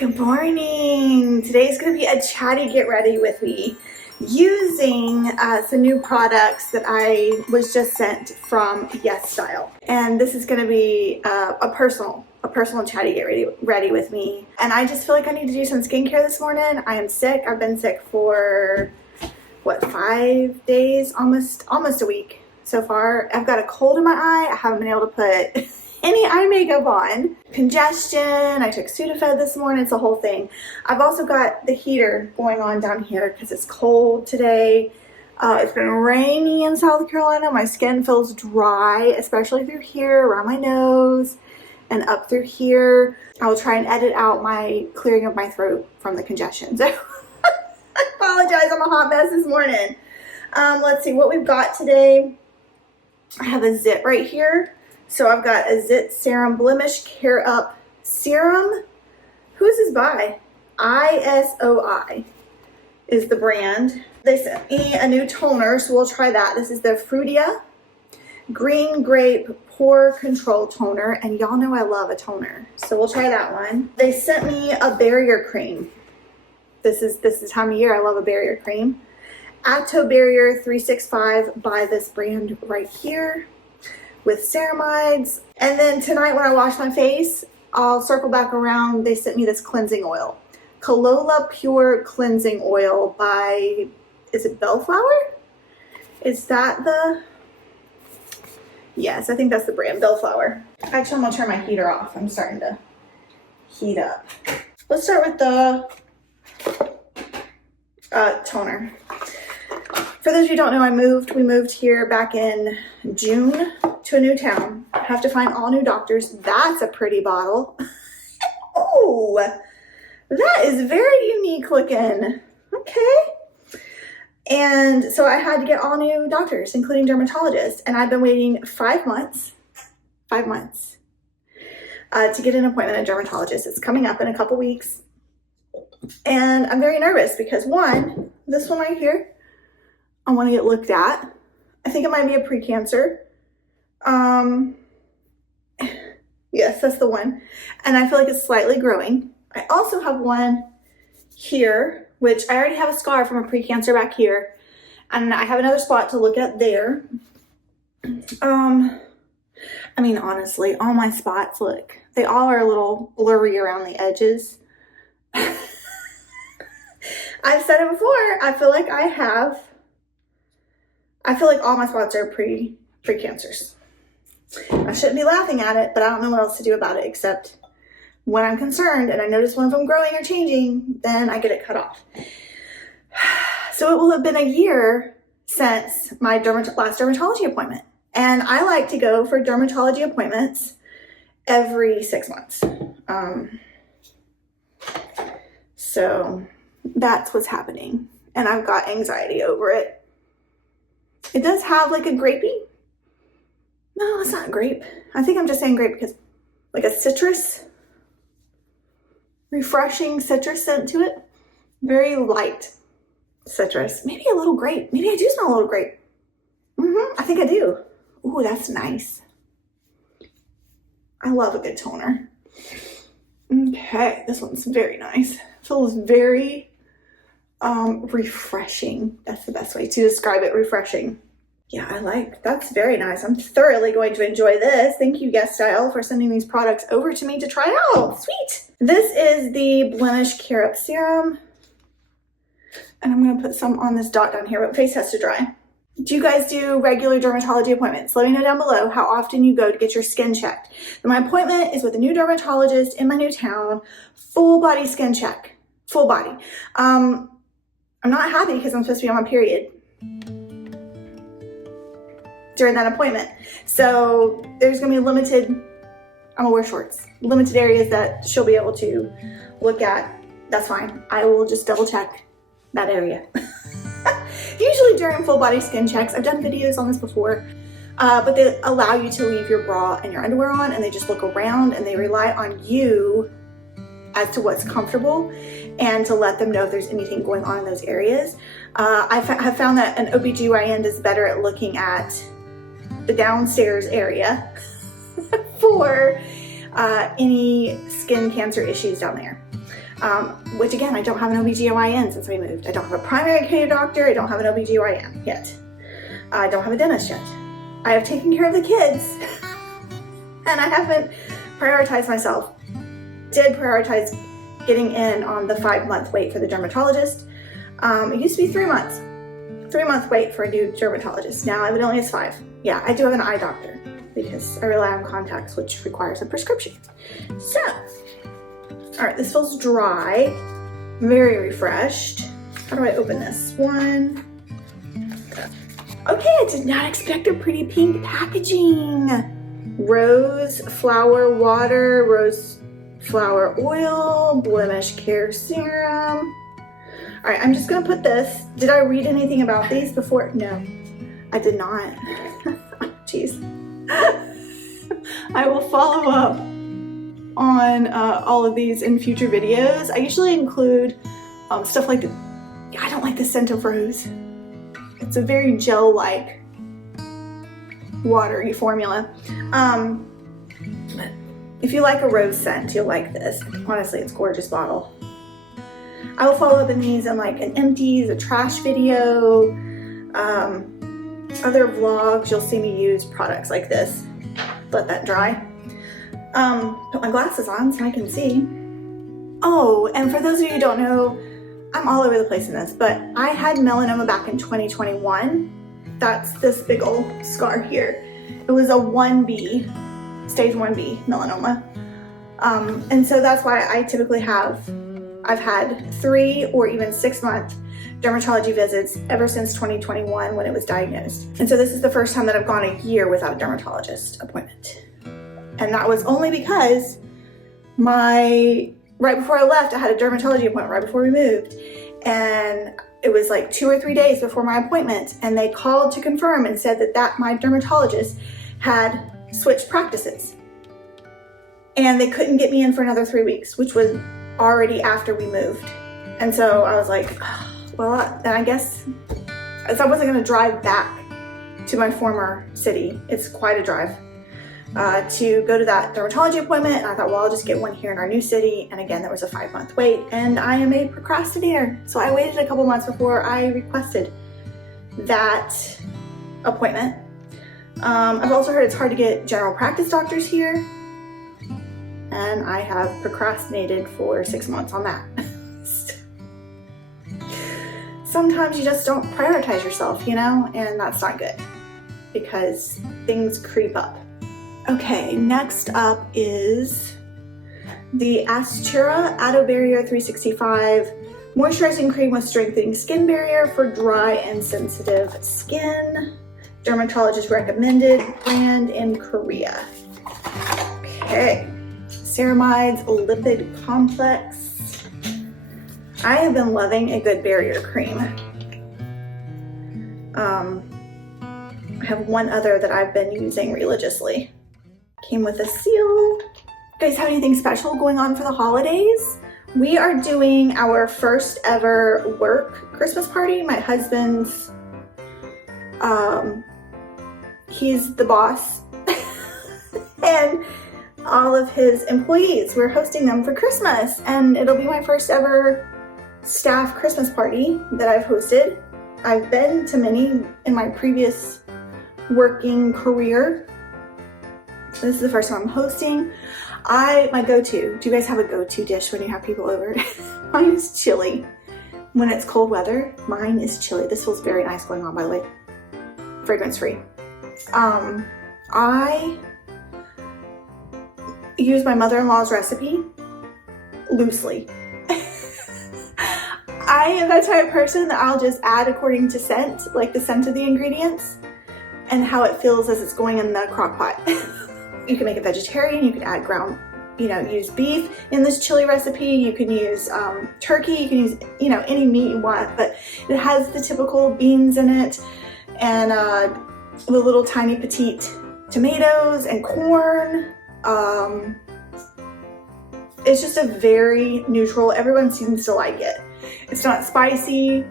Good morning. Today's going to be a chatty get ready with me using some new products that I was just sent from YESSTYLE. And this is going to be a personal chatty get ready with me. And I just feel like I need to do some skincare this morning. I am sick. I've been sick for what, 5 days, almost a week so far. I've got a cold in my eye. I haven't been able to put any eye makeup on. Congestion, I took Sudafed this morning, it's a whole thing. I've also got the heater going on down here because it's cold today. It's been raining in South Carolina. My skin feels dry, especially through here, around my nose, and up through here. I will try and edit out my clearing of my throat from the congestion. So I apologize, I'm a hot mess this morning. Let's see what we've got today. I have a zit right here. So I've got a Zit Serum Blemish Care Up Serum. Who is this by? ISOI is the brand. They sent me a new toner, so we'll try that. This is the FRUDIA Green Grape Pore Control Toner, and y'all know I love a toner, so we'll try that one. They sent me a barrier cream. This is the time of year I love a barrier cream. Auto Barrier 365 by this brand right here, with ceramides. And then tonight when I wash my face, I'll circle back around. They sent me this cleansing oil. Canola Pure Cleansing Oil by, is it BELLFLOWER? Is that the, yes, I think that's the brand, BELLFLOWER. Actually, I'm gonna turn my heater off. I'm starting to heat up. Let's start with the toner. For those of you who don't know, we moved here back in June to a new town. I have to find all new doctors. That's a pretty bottle. Oh, that is very unique looking. Okay. And so I had to get all new doctors, including dermatologists. And I've been waiting 5 months, to get an appointment at a dermatologist. It's coming up in a couple weeks. And I'm very nervous because one, this one right here, I want to get looked at. I think it might be a precancer. Yes, that's the one. And I feel like it's slightly growing. I also have one here, which I already have a scar from a precancer back here. And I have another spot to look at there. I mean, honestly, all my spots, look, they all are a little blurry around the edges. I've said it before. I feel like all my spots are precancers. I shouldn't be laughing at it, but I don't know what else to do about it except when I'm concerned and I notice one of them growing or changing, then I get it cut off. So it will have been a year since my last dermatology appointment. And I like to go for dermatology appointments every 6 months. So that's what's happening. And I've got anxiety over it. It does have like a grapey. No, it's not grape. I think I'm just saying grape because like a citrus, refreshing citrus scent to it. Very light citrus. Maybe a little grape. Maybe I do smell a little grape. I think I do. Ooh, that's nice. I love a good toner. Okay, this one's very nice. Feels very refreshing. That's the best way to describe it, refreshing. Yeah, that's very nice. I'm thoroughly going to enjoy this. Thank you, YESSTYLE, for sending these products over to me to try out. Sweet. This is the Blemish Care Up Serum. And I'm gonna put some on this dot down here, but face has to dry. Do you guys do regular dermatology appointments? Let me know down below how often you go to get your skin checked. My appointment is with a new dermatologist in my new town, full body skin check, full body. I'm not happy because I'm supposed to be on my period during that appointment. So there's gonna be limited, I'm gonna wear shorts, limited areas that she'll be able to look at. That's fine. I will just double check that area. Usually during full body skin checks, I've done videos on this before, but they allow you to leave your bra and your underwear on and they just look around and they rely on you as to what's comfortable and to let them know if there's anything going on in those areas. I have found that an OBGYN is better at looking at the downstairs area for any skin cancer issues down there. which again, I don't have an OBGYN since we moved. I don't have a primary care doctor. I don't have an OBGYN yet. I don't have a dentist yet. I have taken care of the kids and I haven't prioritized myself. Did prioritize getting in on the 5-month wait for the dermatologist. It used to be 3 months. 3-month wait for a new dermatologist. Now evidently it's 5. Yeah, I do have an eye doctor because I rely on contacts, which requires a prescription. So, all right, this feels dry, very refreshed. How do I open this one? Okay, I did not expect a pretty pink packaging. Rose flower water, rose flower oil, Blemish care serum. All right, I'm just gonna put this. Did I read anything about these before? No, I did not. Jeez. I will follow up on all of these in future videos. I usually include stuff like, I don't like the scent of rose. It's a very gel-like, watery formula. If you like a rose scent, you'll like this. Honestly, it's a gorgeous bottle. I will follow up in these in like an empties, a trash video, other vlogs. You'll see me use products like this. Let that dry. Put my glasses on so I can see. Oh, and for those of you who don't know, I'm all over the place in this, but I had melanoma back in 2021. That's this big old scar here. It was a 1B, stage 1B melanoma. And so that's why I typically I've had 3 or even 6-month dermatology visits ever since 2021 when it was diagnosed. And so this is the first time that I've gone a year without a dermatologist appointment. And that was only because right before I left, I had a dermatology appointment right before we moved. And it was like 2 or 3 days before my appointment. And they called to confirm and said that my dermatologist had switched practices. And they couldn't get me in for another 3 weeks, which was already after we moved. And so I was like, well, then I guess, so I wasn't gonna drive back to my former city. It's quite a drive to go to that dermatology appointment. And I thought, well, I'll just get one here in our new city. And again, there was a 5-month wait, and I am a procrastinator. So I waited a couple months before I requested that appointment. I've also heard it's hard to get general practice doctors here. And I have procrastinated for 6 months on that. Sometimes you just don't prioritize yourself, you know, and that's not good because things creep up. Okay, next up is the AESTURA Auto Barrier 365 Moisturizing Cream with Strengthening Skin Barrier for Dry and Sensitive Skin. Dermatologist recommended, brand in Korea. Okay. Ceramides Lipid Complex. I have been loving a good barrier cream. I have one other that I've been using religiously. Came with a seal. You guys have anything special going on for the holidays? We are doing our first ever work Christmas party. My husband's, he's the boss. And all of his employees, we're hosting them for Christmas, and it'll be my first ever staff Christmas party that I've hosted. I've been to many in my previous working career. This is the first time I'm hosting. My go-to, do you guys have a go-to dish when you have people over? Mine is chili. When it's cold weather, mine is chili. This feels very nice going on, by the way. Fragrance free. I use my mother-in-law's recipe loosely. I am that type of person that I'll just add according to scent, like the scent of the ingredients and how it feels as it's going in the crock pot. You can make it vegetarian, you can add ground, use beef in this chili recipe, you can use turkey, you can use, any meat you want, but it has the typical beans in it and the little tiny petite tomatoes and corn. It's just a very neutral, everyone seems to like it. It's not spicy.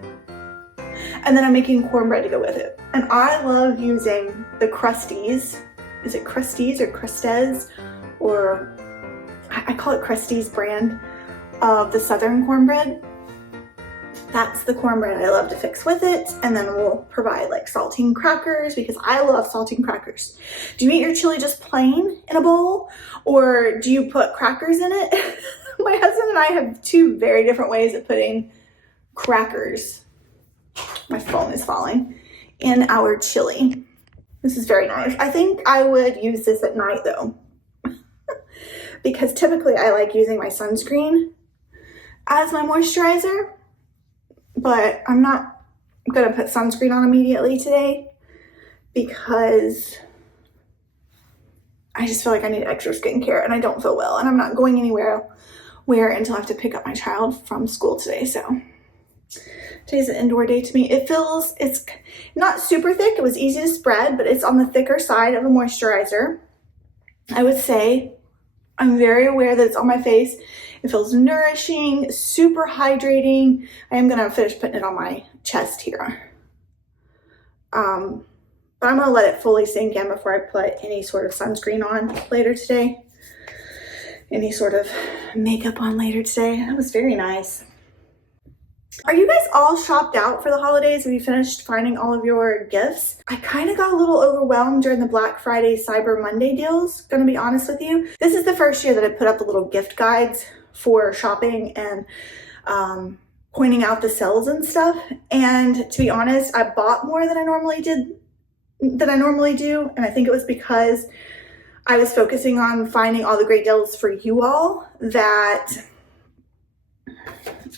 And then I'm making cornbread to go with it. And I love using the Crusties. Is it Crusties or Crustes? Or I call it Crusties brand. of the Southern cornbread. That's the cornbread I love to fix with it. And then we'll provide like saltine crackers because I love saltine crackers. Do you eat your chili just plain in a bowl, or do you put crackers in it? My husband and I have two very different ways of putting crackers. My phone is falling. In our chili. This is very nice. I think I would use this at night though, because typically I like using my sunscreen as my moisturizer. But I'm not gonna put sunscreen on immediately today because I just feel like I need extra skincare and I don't feel well, and I'm not going anywhere until I have to pick up my child from school today. So today's an indoor day to me. It's not super thick. It was easy to spread, but it's on the thicker side of a moisturizer. I would say I'm very aware that it's on my face. It feels nourishing, super hydrating. I am gonna finish putting it on my chest here. But I'm gonna let it fully sink in before I put any sort of sunscreen on later today. Any sort of makeup on later today. That was very nice. Are you guys all shopped out for the holidays? Have you finished finding all of your gifts? I kind of got a little overwhelmed during the Black Friday, Cyber Monday deals, gonna be honest with you. This is the first year that I put up the little gift guides for shopping and pointing out the sales and stuff. And to be honest, I bought more than I normally do. And I think it was because I was focusing on finding all the great deals for you all that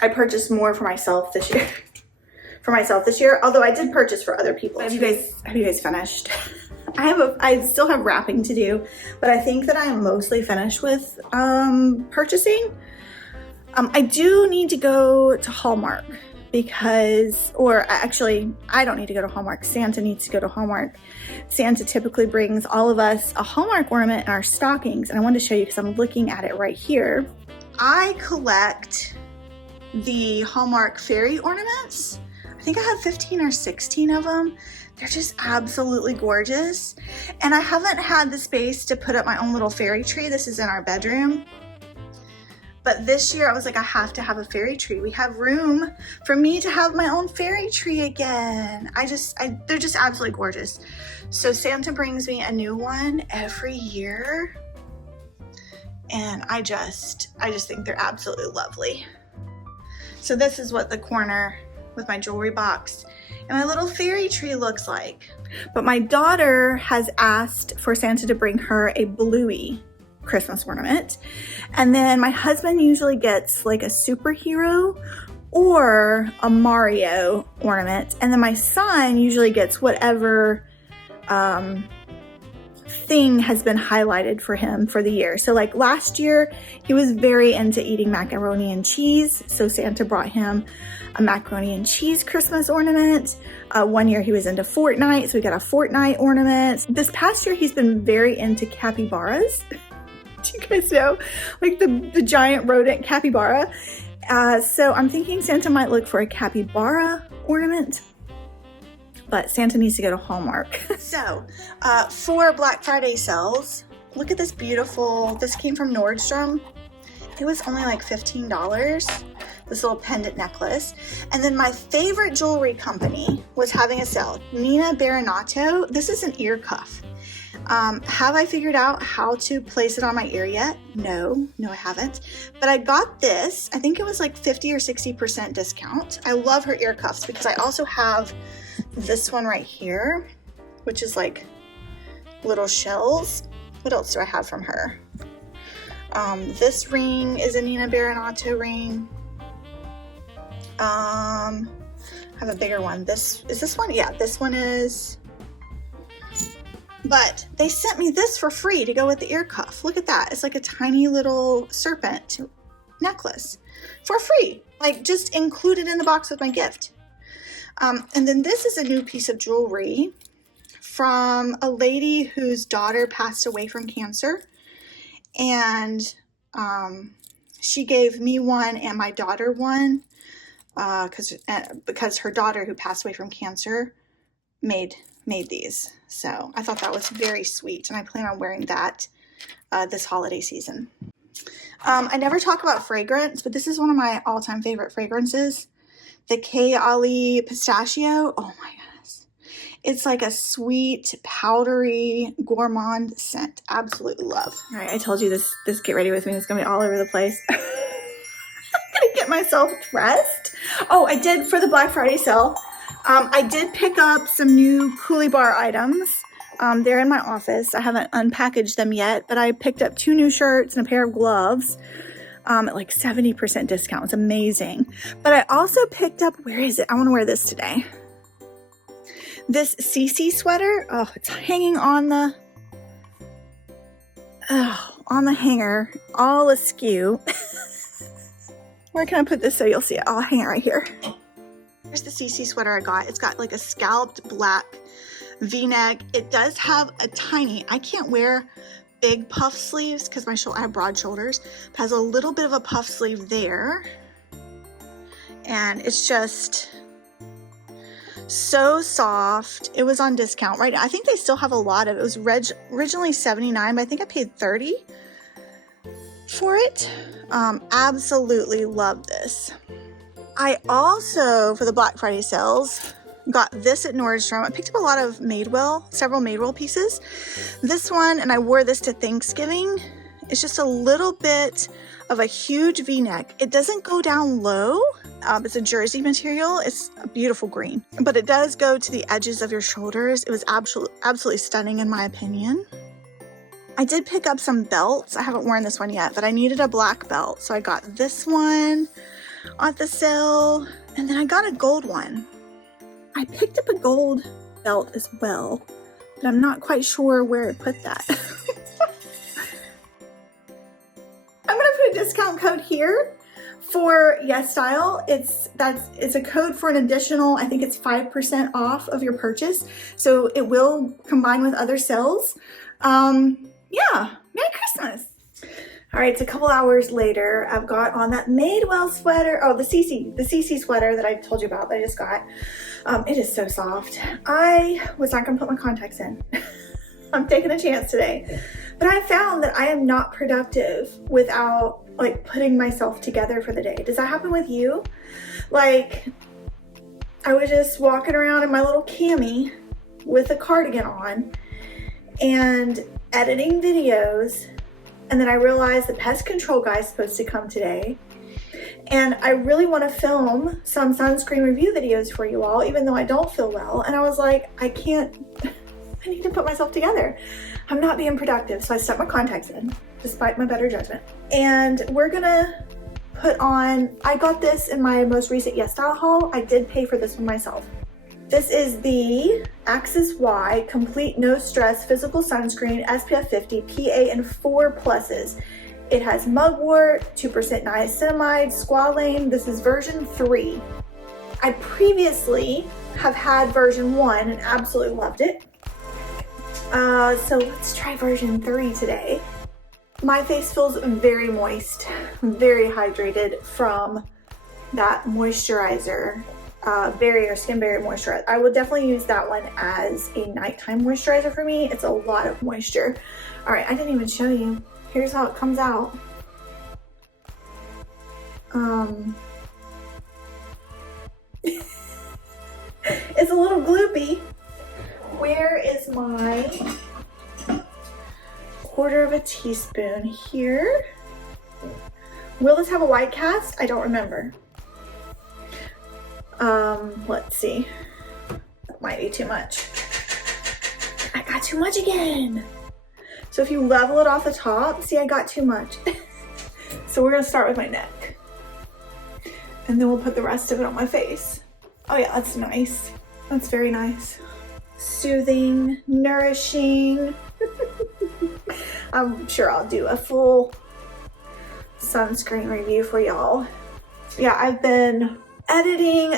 I purchased more for myself this year. Although I did purchase for other people. Have you guys finished? I still have wrapping to do, but I think that I am mostly finished with purchasing. I do need to go to Hallmark or actually, I don't need to go to Hallmark. Santa needs to go to Hallmark. Santa typically brings all of us a Hallmark ornament in our stockings, and I wanted to show you because I'm looking at it right here. I collect the Hallmark fairy ornaments. I think I have 15 or 16 of them. They're just absolutely gorgeous. And I haven't had the space to put up my own little fairy tree. This is in our bedroom. But this year I was like, I have to have a fairy tree. We have room for me to have my own fairy tree again. They're just absolutely gorgeous. So Santa brings me a new one every year. And I just think they're absolutely lovely. So this is what the corner with my jewelry box and my little fairy tree looks like. But my daughter has asked for Santa to bring her a Bluey Christmas ornament. And then my husband usually gets like a superhero or a Mario ornament. And then my son usually gets whatever thing has been highlighted for him for the year. So like last year, he was very into eating macaroni and cheese. So Santa brought him a macaroni and cheese Christmas ornament. One year he was into Fortnite, so we got a Fortnite ornament. This past year, he's been very into capybaras. Do you guys know? Like the giant rodent capybara. So I'm thinking Santa might look for a capybara ornament. But Santa needs to go to Hallmark. So, for Black Friday sales, look at this beautiful, this came from Nordstrom. It was only like $15, this little pendant necklace. And then my favorite jewelry company was having a sale, Nina Barinato. This is an ear cuff. Have I figured out how to place it on my ear yet? No, I haven't. But I got this, I think it was like 50 or 60% discount. I love her ear cuffs because I also have this one right here, which is like little shells. What else do I have from her? This ring is a Nina Barinato ring. I have a bigger one. Is this one? Yeah, this one is. But they sent me this for free to go with the ear cuff. Look at that. It's like a tiny little serpent necklace for free. Like just included in the box with my gift. And then this is a new piece of jewelry from a lady whose daughter passed away from cancer. And she gave me one and my daughter one because her daughter who passed away from cancer made these. So I thought that was very sweet, and I plan on wearing that this holiday season. I never talk about fragrance, but this is one of my all-time favorite fragrances. The K. Ali Pistachio. Oh my goodness. It's like a sweet, powdery, gourmand scent. Absolutely love. All right, I told you this Get Ready With Me is gonna be all over the place. I'm gonna get myself dressed. Oh, I did for the Black Friday sale. I did pick up some new Coolie Bar items. They're in my office. I haven't unpackaged them yet, but I picked up 2 new shirts and a pair of gloves at like 70% discount. It's amazing. But I also picked up, where is it? I want to wear this today. This CC sweater. Oh, it's hanging on the hanger, all askew. Where can I put this so you'll see it? I'll hang it right here. Here's the CC sweater I got. It's got like a scalloped black V-neck. It does have a tiny, I can't wear big puff sleeves because I have broad shoulders. It has a little bit of a puff sleeve there. And it's just so soft. It was on discount, right? I think they still have a lot of it. It was originally $79, but I think I paid $30 for it. Absolutely love this. I also, for the Black Friday sales, got this at Nordstrom. I picked up a lot of Madewell, several Madewell pieces. This one, and I wore this to Thanksgiving. It's just a little bit of a huge V-neck. It doesn't go down low. It's a jersey material. It's a beautiful green, but it does go to the edges of your shoulders. It was absolutely stunning in my opinion. I did pick up some belts. I haven't worn this one yet, but I needed a black belt. So I got this one on the sale, and then I got a gold one. I picked up a gold belt as well, but I'm not quite sure where to put that. I'm gonna put a discount code here for YESSTYLE. It's a code for an additional, I think it's 5% off of your purchase. So it will combine with other sales. Yeah, Merry Christmas. All right, it's a couple hours later. I've got on that Madewell sweater. Oh, the CC sweater that I told you about that I just got. It is so soft. I was not gonna put my contacts in. I'm taking a chance today. But I found that I am not productive without like putting myself together for the day. Does that happen with you? Like, I was just walking around in my little cami with a cardigan on and editing videos, and then I realized the pest control guy is supposed to come today, and I really want to film some sunscreen review videos for you all, even though I don't feel well. And I was like, I need to put myself together. I'm not being productive, so I stuck my contacts in, despite my better judgment. And we're gonna put on, I got this in my most recent YESSTYLE haul. I did pay for this one myself. This is the Axis Y Complete No Stress Physical Sunscreen SPF 50 PA and 4 pluses. It has mugwort, 2% niacinamide, squalane. This is version 3. I previously have had version 1 and absolutely loved it. So let's try version 3 today. My face feels very moist, very hydrated from that moisturizer. Skin barrier moisturizer. I will definitely use that one as a nighttime moisturizer for me. It's a lot of moisture. All right, I didn't even show you. Here's how it comes out. It's a little gloopy. Where is my 1/4 teaspoon here? Will this have a white cast? I don't remember. Let's see. That might be too much. I got too much again. So if you level it off the top, see, I got too much. So we're gonna start with my neck. And then we'll put the rest of it on my face. Oh yeah, that's nice. That's very nice. Soothing, nourishing. I'm sure I'll do a full sunscreen review for y'all. Yeah, I've been editing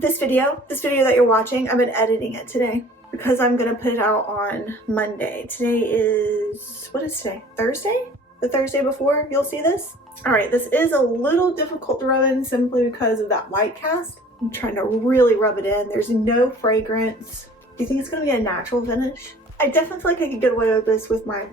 this video that you're watching. I've been editing it today because I'm gonna put it out on Monday. Today is, what is today? Thursday? The Thursday before you'll see this. All right, this is a little difficult to rub in simply because of that white cast. I'm trying to really rub it in. There's no fragrance. Do you think it's gonna be a natural finish? I definitely feel like I could get away with this with my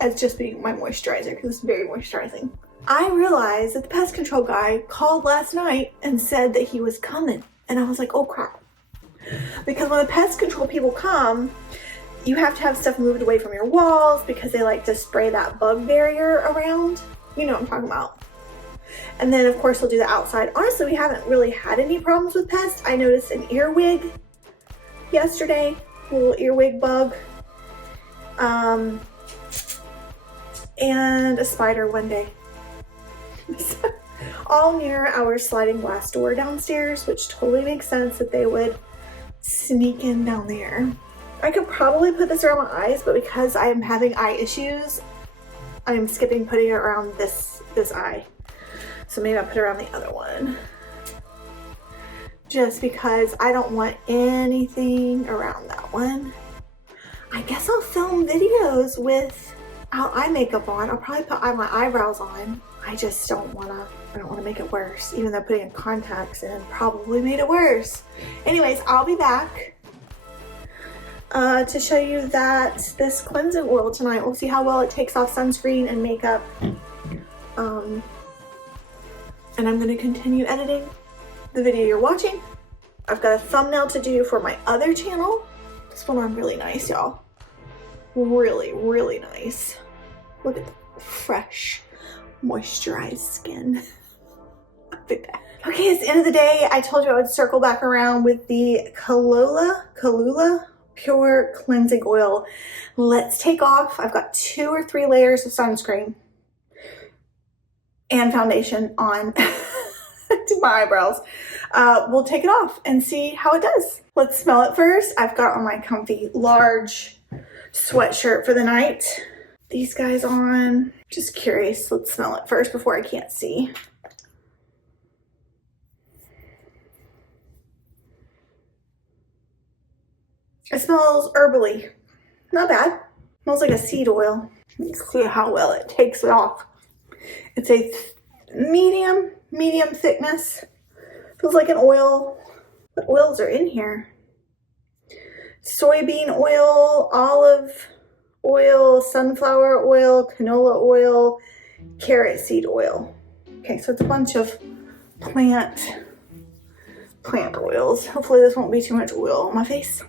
as just being my moisturizer because it's very moisturizing. I realized that the pest control guy called last night and said that he was coming. And I was like, oh crap. Because when the pest control people come, you have to have stuff moved away from your walls because they like to spray that bug barrier around. You know what I'm talking about. And then of course they'll do the outside. Honestly, we haven't really had any problems with pests. I noticed an earwig yesterday, a little earwig bug. And a spider one day. All near our sliding glass door downstairs, which totally makes sense that they would sneak in down there. I could probably put this around my eyes, but because I am having eye issues, I'm skipping putting it around this eye. So maybe I'll put it around the other one. Just because I don't want anything around that one. I guess I'll film videos without eye makeup on. I'll probably put my eyebrows on. I just don't want to make it worse, even though putting in contacts in probably made it worse. Anyways, I'll be back to show you that this cleansing oil tonight. We'll see how well it takes off sunscreen and makeup. And I'm going to continue editing the video you're watching. I've got a thumbnail to do for my other channel. This one on really nice, y'all. Really, really nice. Look at the fresh, moisturized skin. I'll be back. Okay, it's the end of the day. I told you I would circle back around with the Canola Pure Cleansing Oil. Let's take off. I've got 2 or 3 layers of sunscreen and foundation on to my eyebrows. We'll take it off and see how it does. Let's smell it first. I've got on my comfy large sweatshirt for the night. These guys on. Just curious. Let's smell it first before I can't see. It smells herbally. Not bad. Smells like a seed oil. Let's see how well it takes it off. It's a medium thickness. Feels like an oil. What oils are in here? Soybean oil, olive oil, sunflower oil, canola oil, carrot seed oil. Okay, so it's a bunch of plant oils. Hopefully this won't be too much oil on my face.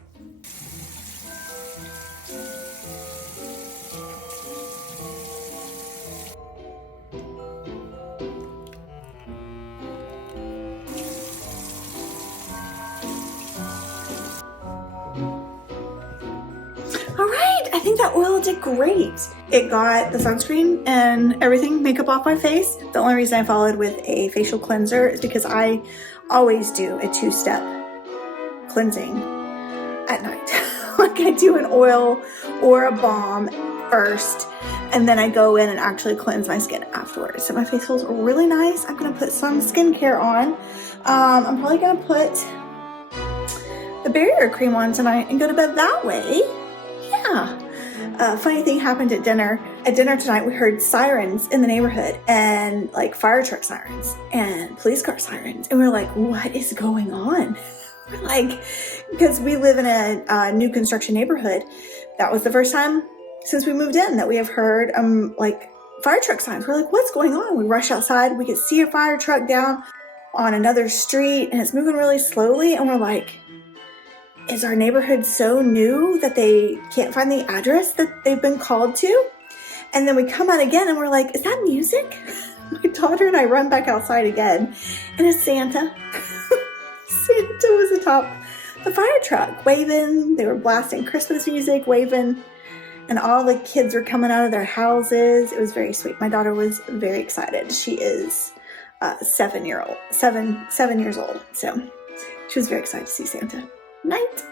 I think that oil did great. It got the sunscreen and everything, makeup off my face. The only reason I followed with a facial cleanser is because I always do a 2-step cleansing at night. Like I do an oil or a balm first, and then I go in and actually cleanse my skin afterwards. So my face feels really nice. I'm gonna put some skincare on. I'm probably gonna put the barrier cream on tonight and go to bed that way. Yeah. Funny thing happened at dinner. At dinner tonight, we heard sirens in the neighborhood, and like fire truck sirens and police car sirens. And we're like, what is going on? We're like, because we live in a new construction neighborhood. That was the first time since we moved in that we have heard like fire truck sirens. We're like, what's going on? We rush outside. We could see a fire truck down on another street, and it's moving really slowly. And we're like, is our neighborhood so new that they can't find the address that they've been called to? And then we come out again and we're like, is that music? My daughter and I run back outside again, and it's Santa. Santa was atop the fire truck waving. They were blasting Christmas music, waving, and all the kids were coming out of their houses. It was very sweet. My daughter was very excited. She is 7 years old. So she was very excited to see Santa. Night.